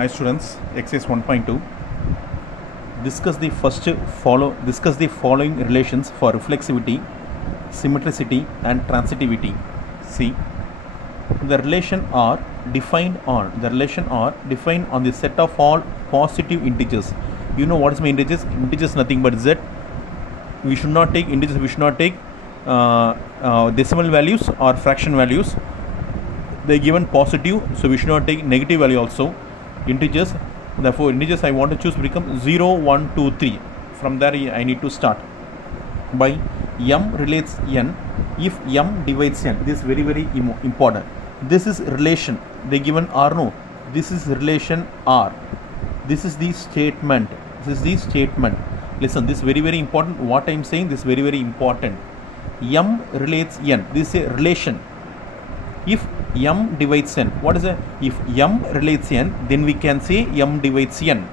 Hi students, exercise 1.2. Discuss the following relations for reflexivity, symmetricity and transitivity. See, the relation are defined on the set of all positive integers. You know what is my integers? Integers nothing but z. We should not take integers. We should not take decimal values or fraction values. They are given positive, so we should not take negative value also. Integers, therefore integers I want to choose become 0, 1, 2, 3. From there I need to start by m relates n if m divides n. This is very important. This is relation, they given R. No, this is relation R. This is the statement. Listen, this is very important. What I am saying, this is very important. M relates n. This is a relation. If m divides n, what is it? If m relates n, then we can say m divides n.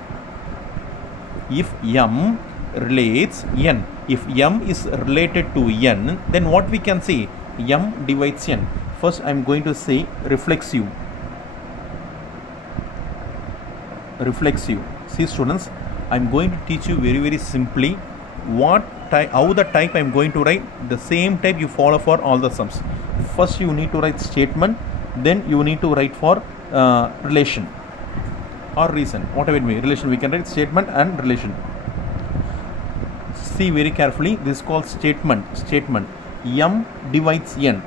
If m relates n, if m is related to n, then what we can say? M divides n. First I am going to say reflexive. See students, I am going to teach you very simply how the type I am going to write. The same type you follow for all the sums. First you need to write statement, then you need to write for relation or reason, whatever it may. Relation, we can write statement and relation. See very carefully, this is called statement. M divides n.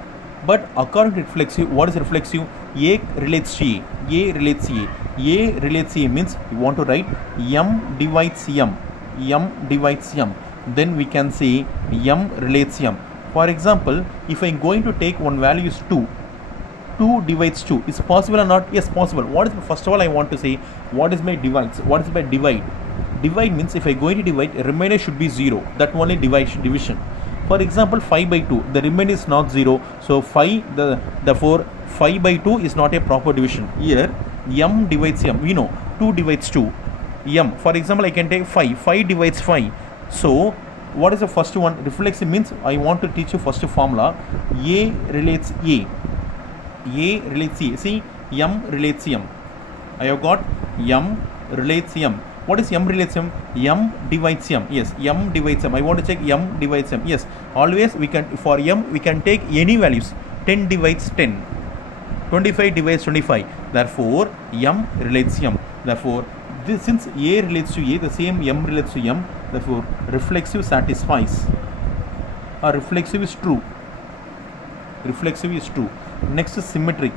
But according to reflexive, what is reflexive? A relates to A relates A means you want to write m divides m. Then we can say m relates m. For example, if I am going to take one value is 2 divides 2, is possible or not? Yes, possible. What is, first of all I want to say, what is my divides? What is my divide? Divide means if I am going to divide, remainder should be 0. That only division. For example, 5 by 2, the remainder is not 0, so therefore 5 by 2 is not a proper division. Here m divides m, we know 2 divides 2, m. For example, I can take 5 divides 5. So what is the first one? Reflexive means I want to teach you first formula. A relates A. See, m relates m. I have got m relates m. What is m relates m? M divides m. Yes, m divides m. I want to check m divides m. Yes, always we can, for m we can take any values. 10 divides 10. 25 divides 25. Therefore m relates m. Therefore this, since A relates to A, the same m relates to m. Therefore reflexive satisfies, or reflexive is true. Next is symmetric.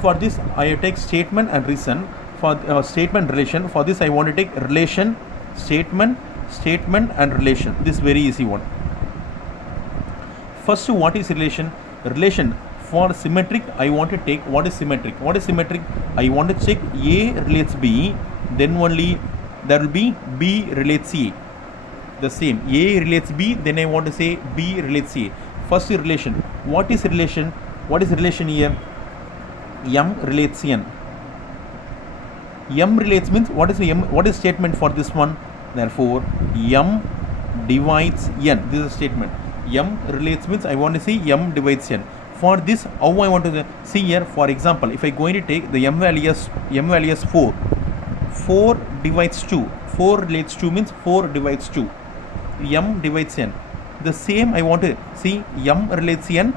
For this I take statement and reason. For statement relation, for this I want to take relation, statement and relation. This is very easy one. First, what is relation? Relation for symmetric I want to take, what is symmetric? I want to check A relates B, then only there will be B relates A. The same, A relates B, then I want to say B relates A. First relation. What is relation? What is relation here? M relates n. M relates means what is m? What is statement for this one? Therefore m divides n. This is a statement. M relates means I want to see m divides n. For this, how I want to see here? For example, if I going to take the m value as 4. 4 divides 2. 4 relates 2 means 4 divides 2. M divides n. The same I want to see m relates n.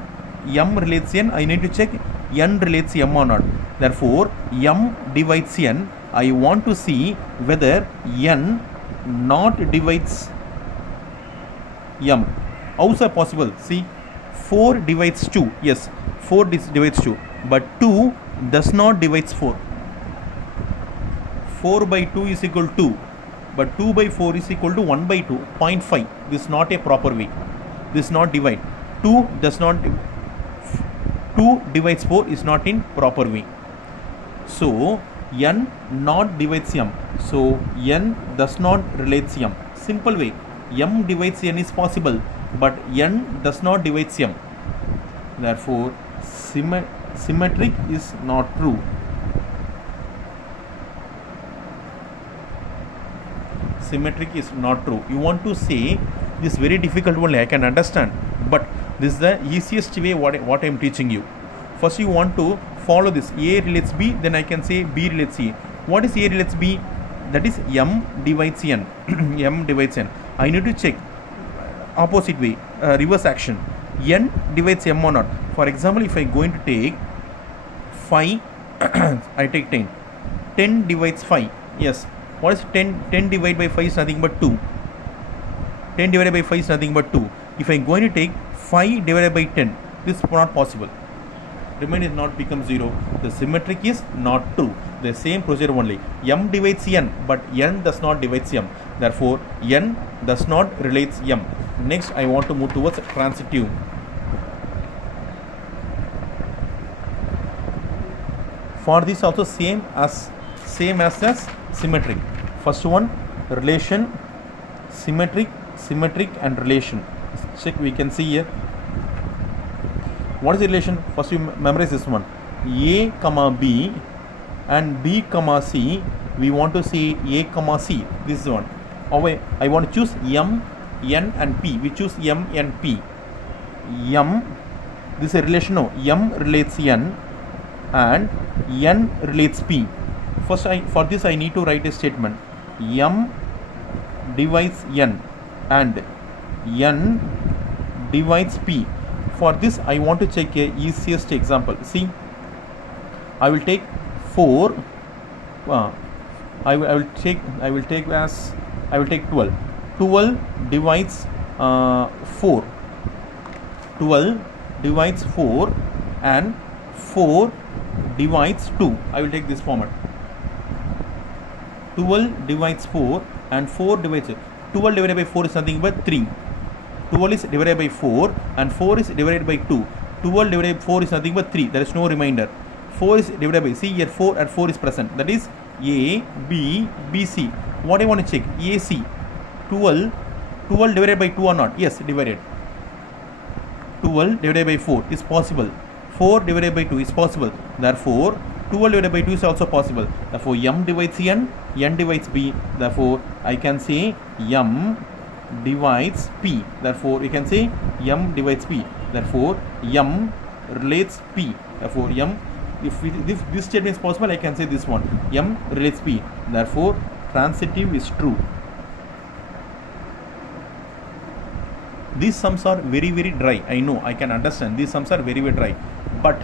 I need to check n relates m or not. Therefore m divides n. I want to see whether n not divides m. How is that possible? See, 4 divides 2. Yes, 4 divides 2, but 2 does not divides 4. 4 by 2 is equal to 2, but 2 by 4 is equal to 1 by 2, 0.5. This is not a proper way. This is not divide. 2 divides 4 is not in proper way. So n not divides m. So n does not relates m. Simple way. M divides n is possible, but n does not divides m. Therefore symmetric is not true. Symmetric is not true. You want to say this very difficult only, I can understand, but this is the easiest way what I am teaching you. First you want to follow this. A relates B, then I can say B relates A. What is A relates B? That is M divides N. M divides N. I need to check opposite way, reverse action. N divides M or not. For example, if I going to take 5, I take 10. 10 divides 5. Yes. What is 10? 10 divided by 5 is nothing but 2. 10 divided by 5 is nothing but 2. If I am going to take 5 divided by 10, this is not possible. Remainder is not become 0. The symmetric is not true. The same procedure only. M divides N, but N does not divide M. Therefore, N does not relates M. Next, I want to move towards transitive. For this also same as symmetric. First one, relation, symmetric, and relation. Check, we can see here. What is the relation? First you memorize this one. A comma B and B comma C. We want to see A comma C. This is one. I want to choose M, N and P. We choose M and P. M, this is a relation. No, M relates N and N relates P. First, for this I need to write a statement. M divides N and N divides P. For this I want to check a easiest example. See, I will take 4. I will take 12. 12 divides 4. 12 divides 4 and 4 divides 2. I will take this format. 12 divides 4 and 4 divides 12 divided by 4 is nothing but 3. 12 is divided by 4 and 4 is divided by 2. 12 divided by 4 is nothing but 3. There is no remainder. 4 is divided by, see here 4 and 4 is present. That is A, B, B, C. What I want to check? A, C. 12 divided by 2 or not? Yes, divided. 12 divided by 4 is possible. 4 divided by 2 is possible. Therefore, 12 divided by 2 is also possible. Therefore, M divides N, N divides B. Therefore, I can say M divides P. Therefore, we can say M divides P. Therefore, M relates P. Therefore, M, if this statement is possible, I can say this one. M relates P. Therefore, transitive is true. These sums are very dry. I know, I can understand. These sums are very dry. But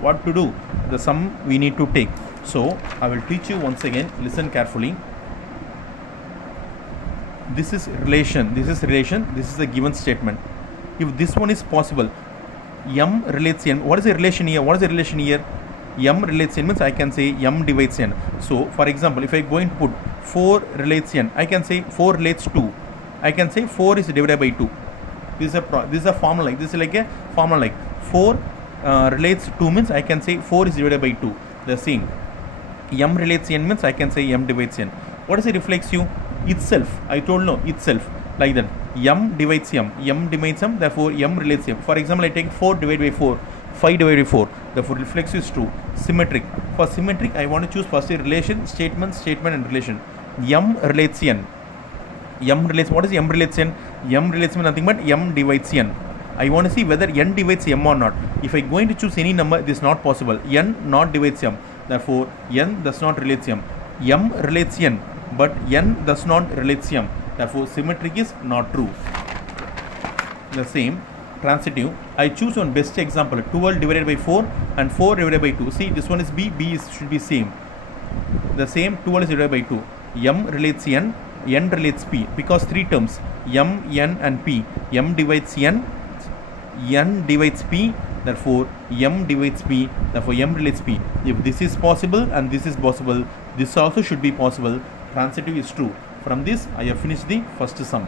what to do? The sum we need to take. So, I will teach you once again. Listen carefully. This is relation. This is the given statement. If this one is possible, M relates N. What is the relation here? M relates N means I can say M divides N. So, for example, if I go and put 4 relates N, I can say 4 relates 2. I can say 4 is divided by 2. This is a formula. This is like a formula like 4 relates 2 means I can say 4 is divided by 2. The same. M relates N means I can say M divides N. What is the reflexive? Itself. I told no, itself. Like that. M divides M. M divides M. Therefore, M relates M. For example, I take 4 divided by 4. 5 divided by 4. Therefore, reflexive is true. Symmetric. For symmetric, I want to choose first a relation, statement and relation. M relates N. M relates, what is M relates N? M relates nothing but M divides N. I want to see whether N divides M or not. If I going to choose any number, this is not possible. N not divides M. Therefore, N does not relates M. M relates N, but N does not relates M. Therefore, symmetric is not true. The same, transitive. I choose one best example. 12 divided by 4 and 4 divided by 2. See, this one is B. B should be same. The same, 12 is divided by 2. M relates N. N relates P because 3 terms M, N and P. M divides N, N divides P, therefore M divides P, therefore M relates P. If this is possible and this is possible, this also should be possible. Transitive is true. From this, I have finished the first sum.